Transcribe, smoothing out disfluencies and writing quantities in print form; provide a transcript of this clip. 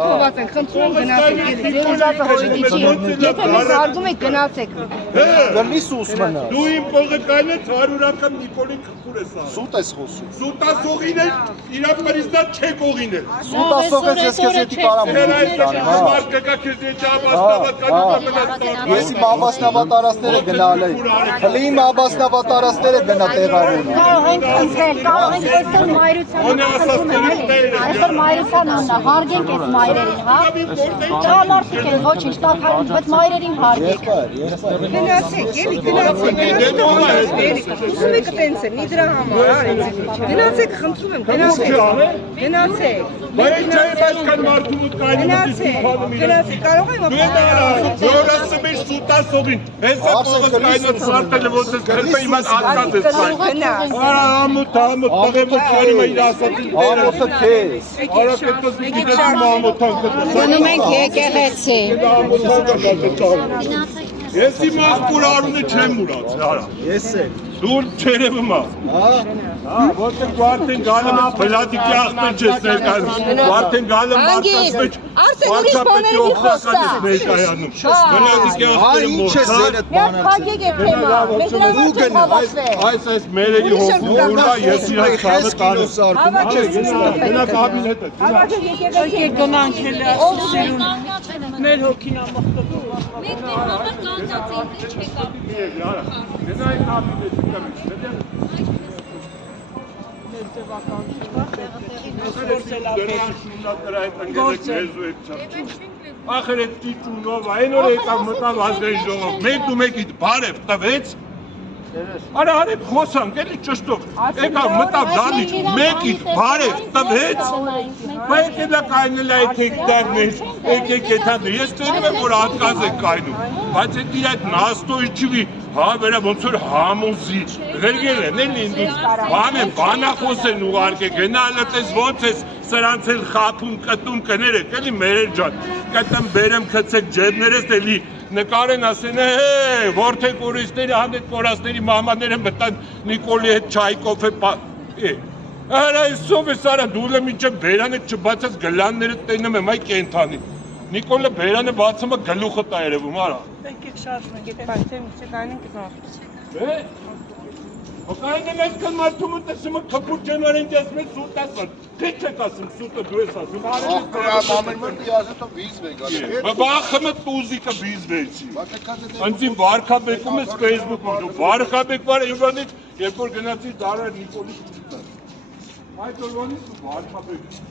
Խոված ենք, խնդրում գնացեք, ձերուզածը հորիդի չի, եթե մեզ արգում եք գնացեք։ Գլիս ուսմնա։ Դու իմ պողեկայնը 100-ական Նիկոլի քխուր ես ա։ Սուտ ես խոսում։ Սուտասողին է, իրա պրիզնա չեք ողին է։ Սուտասողը ես քեզ էդի կարամ Ես իմ աբասնավատ արասները գնալ եմ։ Հլի իմ աբասնավատ արասները գնա տեղավորում։ Կարող ենք խնդրել, կարող ենք այսօր մայրության հարգենք այս մայրերին, հա։ Ճամարդիկ են, ոչինչ, տակարին, բայց մայրերին հարգենք։ Գնացեք, էլի գնացեք, ուզում եք տենց է, մի դրա համար, գնացեք, խնդրում եմ, գնացեք, գնացեք, կարող եմ Որ ասում ես սուտասողին, հեսա պողեկայնը սարտել ոնց ես քրպե իմաս ատկած ես պայն։ Արա ամուտ, տղեմուտ կարիմը իր ասածին Ամոթը քեզ։ Արա կտոս մի գիտես մամոտան կտոս։ Գնում ենք եկեղեցի։ Ես իմ աղբոր արունը չեմ ուրացել, արա։ Ես է։ Դու չերևում ա։ Որտեղ արդեն գալը բլադիկի աղբեր չես ներկայանում։ Արդեն գալը մարդաց մեջ վարչապետի օգնական ես ներկայանում։ Բլադիկի աղբերը մոտ։ Այս մերերի հոգուղուրնա ես իրաց խավը տանը։ Գնակ աբին հետ է։ եկեք գնանք էլի ասուսերուն, մեր հոգին ամաղթતું։ Մենք դեր համար կանցած ենք, ինչ եք ապրում։ Գնայք աբին հետ կամից, Ախր էդ տիճունով, այն որ եկավ մտավ ազգային ժողով, մեկ դու մեկիդ բարև տվեց, արա արեք խոսանք, էլի ճշտով, եկավ մտավ դալիճ, մեկիդ բարև տվեց, բայց էլա կայնել այդ հեկտար մեջ, եկեք եթանդ, ես տենում եմ, որ ատկազ եք կայնում, բայց էդ իր այդ նաստոյ չվի, հա վերա ոնց որ համոզի, ղերգել են էլի ինձ, բան են, բանախոս են ուղարկեք, հենալը տես ոնց ես սրանց էլ խապում, կտում կներեք, էլի մերեր ջան, կտեմ բերեմ կծեք ջեբներես էլի, նկարեն ասեն որդեք ուրիշների հանդետ կորասների մահմաները մտան Նիկոլի հետ Չայկով է արա այսով ես արա դուլը մինչև բերանը չբացած գլանները տենում եմ այ կենթանի Նիկոլը բերանը բացումը գլուխը տա երևում արա Եկեք շարժվենք, եկեք այդտեղ կայնենք գնանք Հոկային եմ այսքան մարդում տեսում եմ կպուր չեն արենք ասում են սուտ ասան Քեչ չեք ասում սուտը դու ես ասում Ամեն մրդի ասետո բիզվեկ Բախմը տուզիկը բիզվեցի Ընձին վարկաբեկում ես ֆեյսբուքում դու վարկաբեկ վար իվանից երբ որ գնացի դարար Նիկոլի սուտը Այդ օրվանից ու վարկաբեկ